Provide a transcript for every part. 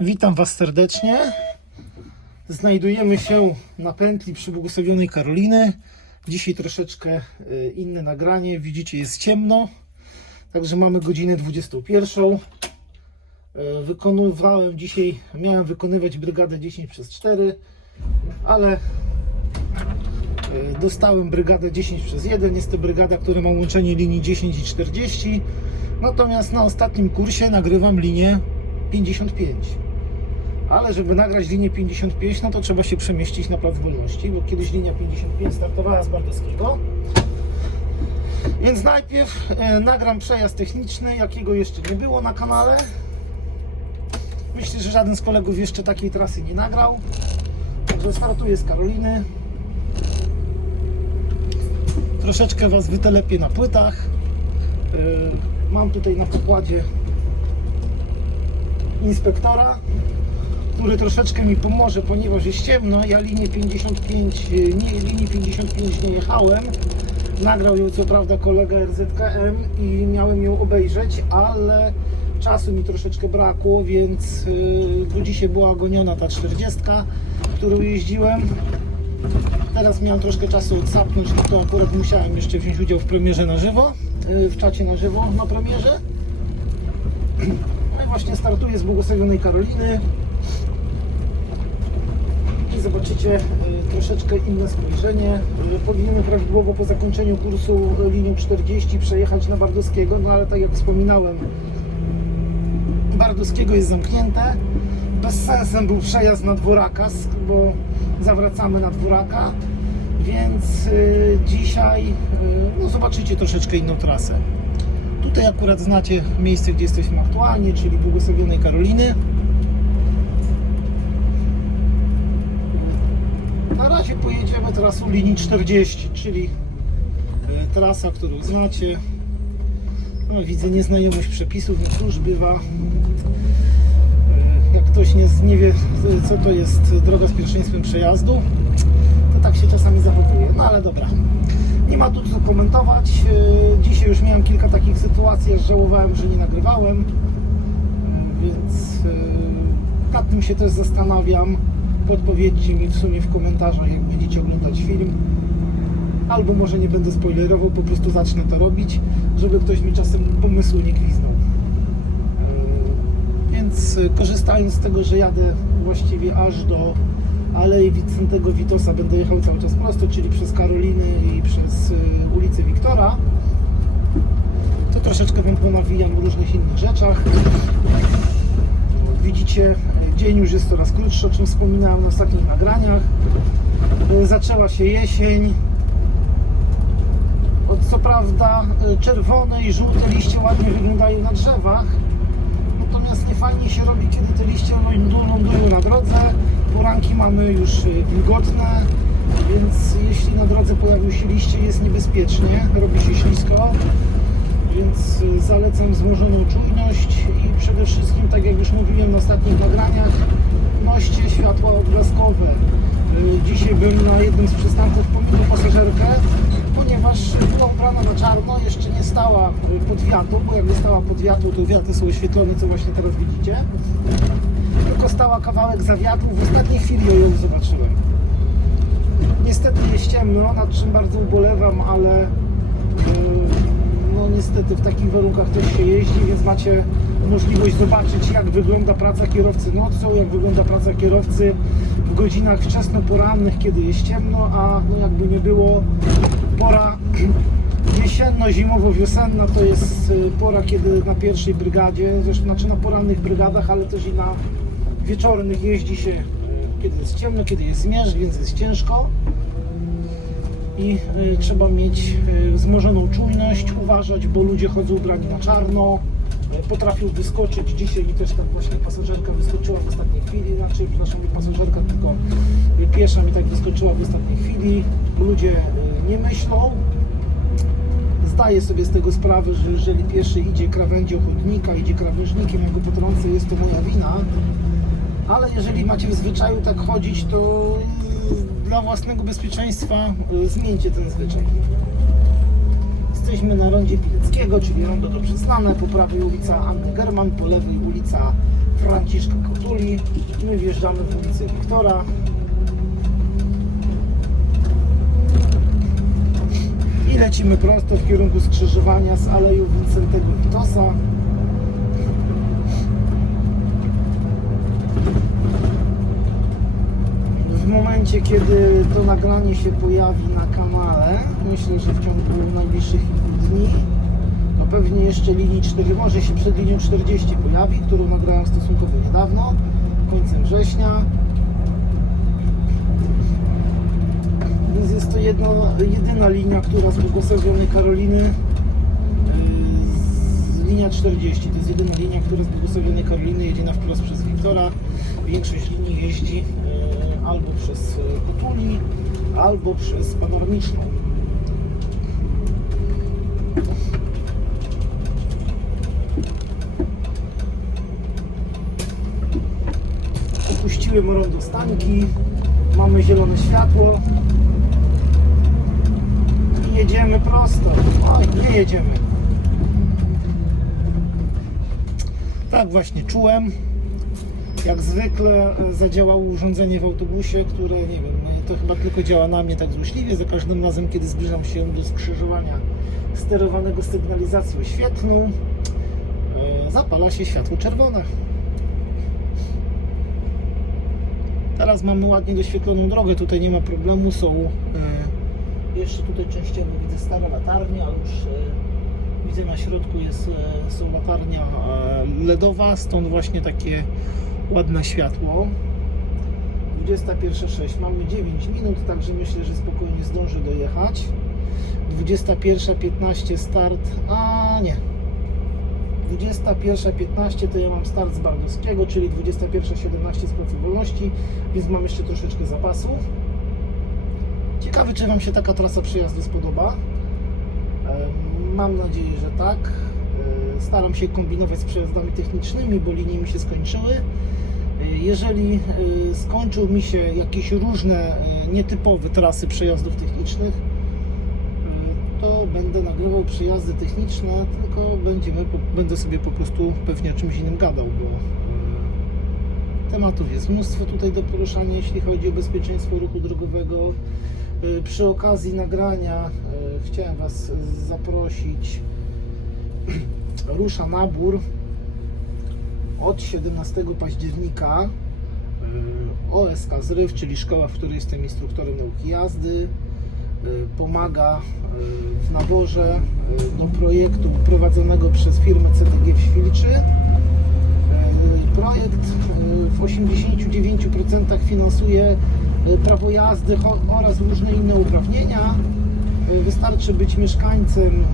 Witam Was serdecznie. Znajdujemy się na pętli przy błogosławionej Karoliny. Dzisiaj troszeczkę y, inne nagranie. Widzicie, jest ciemno. Także mamy godzinę 21. Y, Wykonywałem dzisiaj, miałem wykonywać brygadę 10 przez 4, ale y, dostałem brygadę 10 przez 1. Jest to brygada, która ma łączenie linii 10 i 40. Natomiast na ostatnim kursie nagrywam linię 55. Ale żeby nagrać linię 55, no to trzeba się przemieścić na Plac Wolności, bo kiedyś linia 55 startowała z Bardowskiego. Więc najpierw e, nagram przejazd techniczny, jakiego jeszcze nie było na kanale. Myślę, że żaden z kolegów jeszcze takiej trasy nie nagrał. Także startuję z Karoliny. Troszeczkę Was wytelepię na płytach. E, Mam tutaj na pokładzie inspektora, który troszeczkę mi pomoże, ponieważ jest ciemno. Ja linię 55, e, nie, linii 55 nie jechałem. Nagrał ją co prawda kolega RZKM i miałem ją obejrzeć, ale czasu mi troszeczkę brakło, więc yy, dzisiaj była goniona ta 40, którą jeździłem. Teraz miałem troszkę czasu odsapnąć, no to akurat musiałem jeszcze wziąć udział w premierze na żywo, yy, w czacie na żywo na premierze. Właśnie startuję z błogosławionej Karoliny i zobaczycie y, troszeczkę inne spojrzenie. Y, Powinienem prawidłowo po zakończeniu kursu linią 40 przejechać na Bardowskiego, no ale tak jak wspominałem, Bardowskiego jest zamknięte. Bez sensem był przejazd na dworaka, s- bo zawracamy na dworaka, więc y, dzisiaj no, zobaczycie troszeczkę inną trasę. Tutaj akurat znacie miejsce, gdzie jesteśmy aktualnie, czyli błogosławionej Karoliny. Na razie pojedziemy trasą linii 40, czyli e, trasa, którą znacie. No, widzę nieznajomość przepisów, no cóż bywa. E, Jak ktoś nie, nie wie, co to jest droga z pierwszeństwem przejazdu, to tak się czasami zachowuje. No ale dobra. Nie ma tu co komentować. E, Dzisiaj już miałem kilka takich sytuacji, aż żałowałem, że nie nagrywałem. E, Więc e, nad tym się też zastanawiam. Podpowiedzcie mi w sumie w komentarzach, jak będziecie oglądać film. Albo może nie będę spoilerował, po prostu zacznę to robić, żeby ktoś mi czasem pomysłu nie gwiznął. Więc korzystając z tego, że jadę właściwie aż do Alei Wicentego Witosa, będę jechał cały czas prosto, czyli przez Karoliny i przez e, ulicę Wiktora, to troszeczkę Wam ponawijam o różnych innych rzeczach. Widzicie, dzień już jest coraz krótszy, o czym wspominałem na ostatnich nagraniach. E, Zaczęła się jesień. Od co prawda e, czerwone i żółte liście ładnie wyglądają na drzewach, natomiast nie fajnie się robi, kiedy te liście lądu- lądują na drodze. Poranki mamy już e, wilgotne, więc jeśli na drodze pojawią się liście, jest niebezpiecznie, robi się ślisko więc y, zalecam wzmożoną czujność i przede wszystkim, tak jak już mówiłem na ostatnich nagraniach, noście światła odblaskowe. Y, Dzisiaj byłem na jednym z przystanków pomimo pasażerkę, ponieważ była ubrana na czarno, jeszcze nie stała y, pod wiatą, bo jakby stała pod wiatą, to wiaty są oświetlone, co właśnie teraz widzicie. Tylko stała kawałek za wiatru, w ostatniej chwili ją zobaczyłem. Niestety jest ciemno, nad czym bardzo ubolewam, ale y, no niestety w takich warunkach też się jeździ, więc macie możliwość zobaczyć jak wygląda praca kierowcy nocą, jak wygląda praca kierowcy w godzinach wczesno-porannych, kiedy jest ciemno, a no jakby nie było pora jesienno-zimowo-wiosenna to jest y, pora, kiedy na pierwszej brygadzie, zresztą znaczy na porannych brygadach, ale też i na wieczornych jeździ się, kiedy jest ciemno, kiedy jest zmierzch, więc jest ciężko i y, trzeba mieć y, wzmożoną czujność, uważać, bo ludzie chodzą ubrani na czarno, y, potrafią wyskoczyć. Dzisiaj mi też tak właśnie pasażerka wyskoczyła w ostatniej chwili, znaczy, przepraszam, nie pasażerka, tylko piesza mi tak wyskoczyła w ostatniej chwili. Ludzie nie myślą. Zdaję sobie z tego sprawę, że jeżeli pieszy idzie krawędzią chodnika, idzie krawężnikiem, jak go potrącę, jest to moja wina. Ale jeżeli macie w zwyczaju tak chodzić, to y, dla własnego bezpieczeństwa y, zmieńcie ten zwyczaj. Jesteśmy na rondzie Pileckiego, czyli rondo do Przesłane. Po prawej ulica Anny German, po lewej ulica Franciszka Kotuli. My wjeżdżamy w ulicę Wiktora. I lecimy prosto w kierunku skrzyżowania z Aleją Wincentego Witosa. Momencie, kiedy to nagranie się pojawi na kanale, myślę, że w ciągu najbliższych dni, to pewnie jeszcze linii 4, może się przed linią 40 pojawi, którą nagrałem stosunkowo niedawno, końcem września. Więc jest to jedno, jedyna linia, która z błogosławionej Karoliny z- linia 40 to jest jedyna linia, która z błogosławionej Karoliny jedzie na wprost przez Wiktora. Większość linii jeździ albo przez yy, Kotuli, albo przez Panoramiczną. Opuściłem rondo Stańki, mamy zielone światło i jedziemy prosto. Oj, nie jedziemy. Tak właśnie czułem. Jak zwykle e, zadziałało urządzenie w autobusie, które nie wiem, e, to chyba tylko działa na mnie tak złośliwie. Za każdym razem, kiedy zbliżam się do skrzyżowania sterowanego sygnalizacją świetlną, e, zapala się światło czerwone. Teraz mamy ładnie doświetloną drogę, tutaj nie ma problemu, są e, jeszcze tutaj częściowo widzę stare latarnie, ale już widzę na środku jest, są latarnia LEDowa, stąd właśnie takie ładne światło. 21.06, mamy 9 minut, także myślę, że spokojnie zdążę dojechać. 21.15 start, a nie, 21.15 to ja mam start z Bardowskiego, czyli 21.17 z Placu Wolności, więc mam jeszcze troszeczkę zapasu. Ciekawy, czy Wam się taka trasa przejazdu spodoba. Mam nadzieję, że tak. Staram się kombinować z przejazdami technicznymi, bo linie mi się skończyły. E, Jeżeli e, skończą mi się jakieś różne, e, nietypowe trasy przejazdów technicznych, to będę nagrywał przejazdy techniczne, tylko będziemy, będę sobie po prostu pewnie o czymś innym gadał, bo tematów jest mnóstwo tutaj do poruszania, jeśli chodzi o bezpieczeństwo ruchu drogowego. Przy okazji nagrania chciałem Was zaprosić. Rusza nabór od 17 października e, OSK Zryw, czyli szkoła, w której jestem instruktorem nauki jazdy, e, pomaga e, w naborze do projektu prowadzonego przez firmę CTG w Świlczy. Projekt w 89% finansuje prawo jazdy oraz różne inne uprawnienia. Wystarczy być mieszkańcem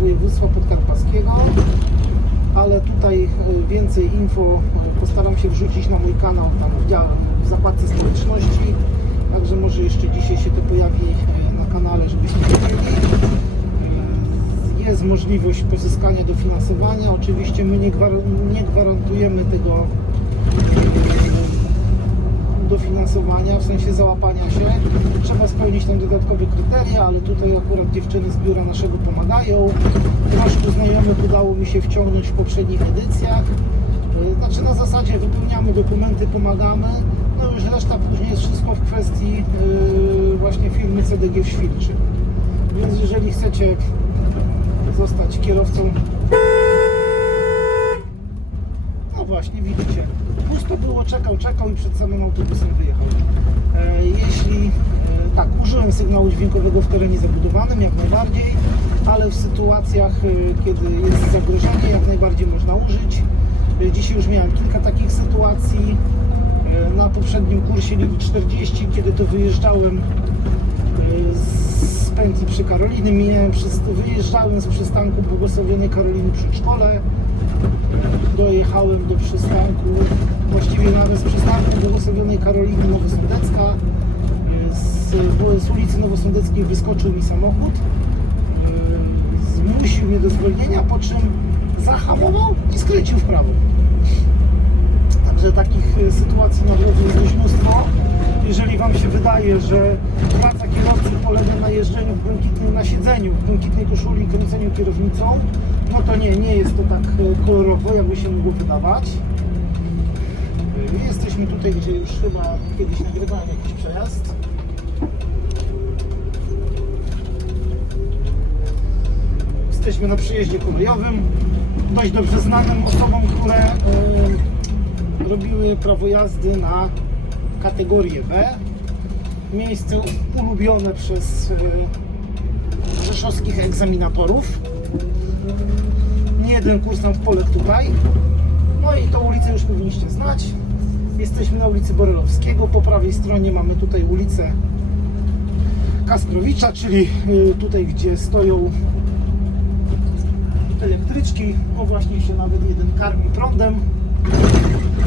województwa podkarpackiego, ale tutaj e, więcej info e, postaram się wrzucić na mój kanał tam w, dziale, w zakładce społeczności. Także może jeszcze dzisiaj się to pojawi e, na kanale, żebyście wiedzieli. Jest możliwość pozyskania dofinansowania. Oczywiście my nie, gwar- nie gwarantujemy tego dofinansowania, w sensie załapania się. Trzeba spełnić tam dodatkowe kryteria, ale tutaj akurat dziewczyny z biura naszego pomagają. Naszych znajomych udało mi się wciągnąć w poprzednich edycjach. E, Znaczy na zasadzie wypełniamy dokumenty, pomagamy. No już reszta później jest wszystko w kwestii e, właśnie firmy CDG w Świlczy. Więc jeżeli chcecie zostać kierowcą no właśnie, widzicie. Pusto było, czekał, czekał i przed samym autobusem wyjechał. E, jeśli, e, tak, użyłem sygnału dźwiękowego w terenie zabudowanym, jak najbardziej, ale w sytuacjach, e, kiedy jest zagrożenie, jak najbardziej można użyć. Dzisiaj już miałem kilka takich sytuacji. Na poprzednim kursie linii 40, kiedy to wyjeżdżałem z pętli przy Karoliny, mijałem przez, wyjeżdżałem z przystanku błogosławionej Karoliny przedszkole, dojechałem do przystanku, właściwie nawet z przystanku błogosławionej Karoliny Nowosądecka. Z, z ulicy Nowosądeckiej wyskoczył mi samochód, e, zmusił mnie do zwolnienia, po czym zahamował i skręcił w prawo. Także takich e, sytuacji na drodze jest dość mnóstwo. Wydaje, że praca kierowcy polega na jeżdżeniu w błękitnym, na siedzeniu w błękitnej koszuli i kręceniu kierownicą, no to nie, nie jest to tak e, kolorowo, jakby się mogło wydawać. Y, Jesteśmy tutaj, gdzie już chyba kiedyś nagrywałem jakiś przejazd. Jesteśmy na przyjeździe kolejowym, dość dobrze znanym osobom, które y, robiły prawo jazdy na kategorię B. Miejsce ulubione przez y, rzeszowskich egzaminatorów. Nie jeden kursant poległ tutaj. No i tą ulicę już powinniście znać. Jesteśmy na ulicy Borelowskiego. Po prawej stronie mamy tutaj ulicę Kasprowicza, czyli y, tutaj, gdzie stoją elektryczki. O właśnie się nawet jeden karmi prądem.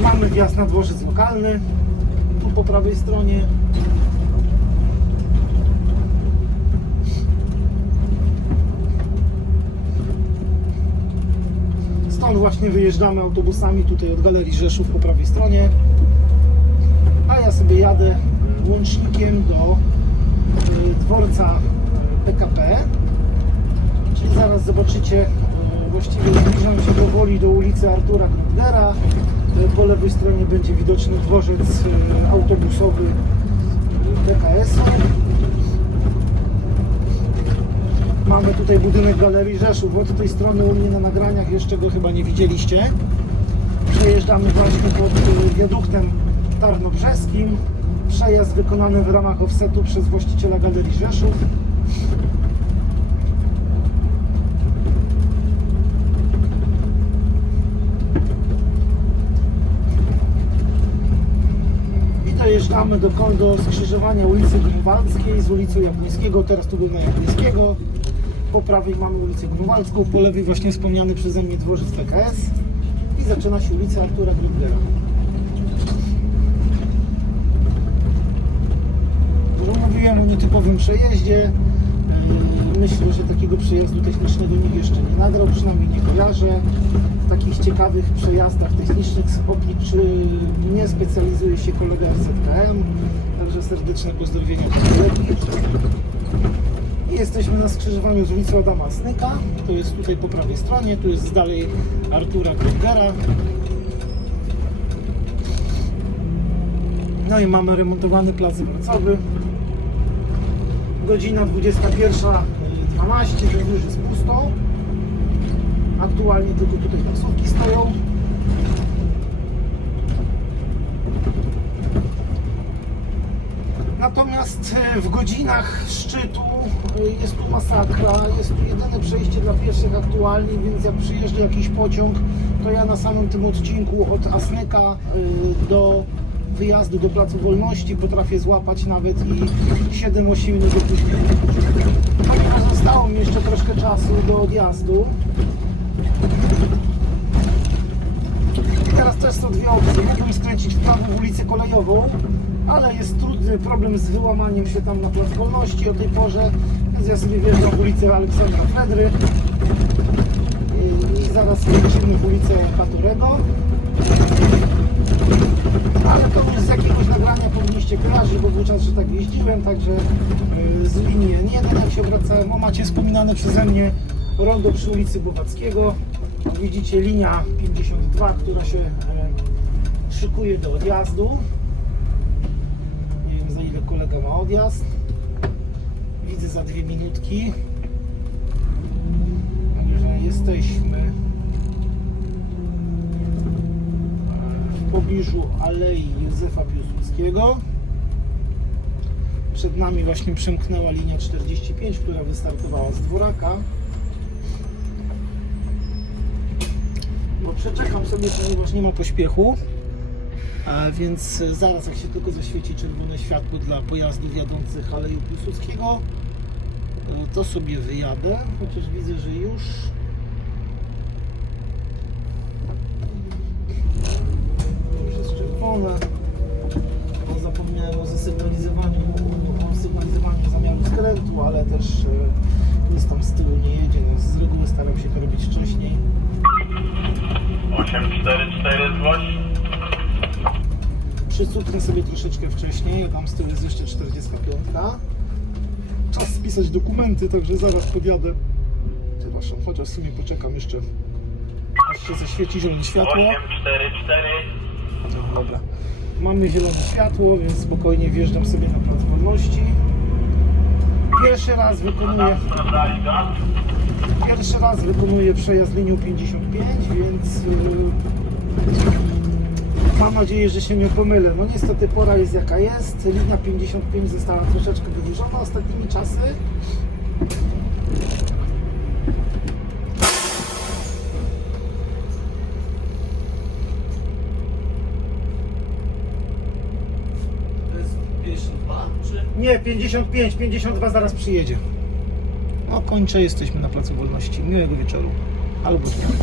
Mamy wjazd na dworzec lokalny. Tu po prawej stronie. Stąd właśnie wyjeżdżamy autobusami tutaj od Galerii Rzeszów po prawej stronie. A ja sobie jadę łącznikiem do e, dworca PKP. Czyli zaraz zobaczycie, e, właściwie zbliżam się powoli do ulicy Artura Grudgera. E, Po lewej stronie będzie widoczny dworzec autobusowy PKS-u. Mamy tutaj budynek Galerii Rzeszów. Od tej strony u mnie na nagraniach jeszcze go chyba nie widzieliście. Przejeżdżamy właśnie pod y, wiaduktem tarnobrzeskim. Przejazd wykonany w ramach offsetu przez właściciela Galerii Rzeszów. Dojeżdżamy do, do skrzyżowania ulicy Grunwaldzkiej z ulicą Jabłońskiego, teraz tu na Jabłońskiego. Po prawej mamy ulicę Grunwaldzką, po lewej właśnie wspomniany przeze mnie dworzec PKS i zaczyna się ulica Artura Grudgera. Już mówiłem o nietypowym przejeździe. Yy, Myślę, że takiego przejazdu technicznego nikt jeszcze nie nagrał, przynajmniej nie kojarzę. W takich ciekawych przejazdach technicznych oprócz nie specjalizuje się kolega RZKM, także serdeczne pozdrowienia kolegi. I jesteśmy na skrzyżowaniu z ulicą Adama Snyka, to jest tutaj po prawej stronie, tu jest dalej Artura Grudgera. No i mamy remontowany plac wracowy. Godzina 21.12, więc już jest pusto. Aktualnie tylko tutaj taksówki stoją. Natomiast e, w godzinach szczytu e, jest tu masakra, jest tu jedyne przejście dla pieszych aktualnie, więc jak przyjeżdża jakiś pociąg, to ja na samym tym odcinku od Asnyka e, do wyjazdu do Placu Wolności potrafię złapać nawet i 7-8 minut opóźnienia. Ponieważ zostało mi jeszcze troszkę czasu do odjazdu, I teraz też są dwie opcje. Mógłbym skręcić w prawo w ulicę kolejową, ale jest trudny problem z wyłamaniem się tam na plac wolności o tej porze, więc ja sobie wjeżdżam w ulicę Aleksandra Fredry i, i zaraz wjeżdżamy w ulicę Baturego. Ale to już z jakiegoś nagrania powinniście kojarzyć, bo był czas, że tak jeździłem, także yy, z linii N1 jak się obracałem, o macie wspominane przeze mnie rondo przy ulicy Bobackiego. Widzicie linia 52, która się e, szykuje do odjazdu. Ile kolega ma odjazd. Widzę za dwie minutki. Także jesteśmy w pobliżu Alei Józefa Piłsudskiego. Przed nami właśnie przemknęła linia 45, która wystartowała z dworaka. Bo przeczekam sobie, ponieważ nie ma pośpiechu. Więc zaraz jak się tylko zaświeci czerwone światło dla pojazdów jadących Aleją Piłsudskiego, e, to sobie wyjadę, chociaż widzę, że już już jest czerwone. Zapomniałem o zasygnalizowaniu, o sygnalizowaniu zamiaru skrętu, ale też e, nic tam z tyłu nie jedzie. No, z reguły staram się to robić wcześniej. 844 zgłoś. Przycupnę sobie troszeczkę wcześniej, tam z tyłu jest jeszcze 45. Czas spisać dokumenty, także zaraz podjadę. Przepraszam, chociaż w sumie poczekam jeszcze, aż się zaświeci zielone światło. 844. Dobra. Mamy zielone światło, więc spokojnie wjeżdżam sobie na plac wolności. Pierwszy raz wykonuję, gaz. pierwszy raz wykonuję przejazd linią 55, więc yy, mam nadzieję, że się nie pomylę. No niestety pora jest jaka jest. Linia 55 została troszeczkę wydłużona ostatnimi czasy. To jest 52, czy? Nie, 55, 52 zaraz przyjedzie. No kończę, jesteśmy na Placu Wolności. Miłego wieczoru. Albo dnia.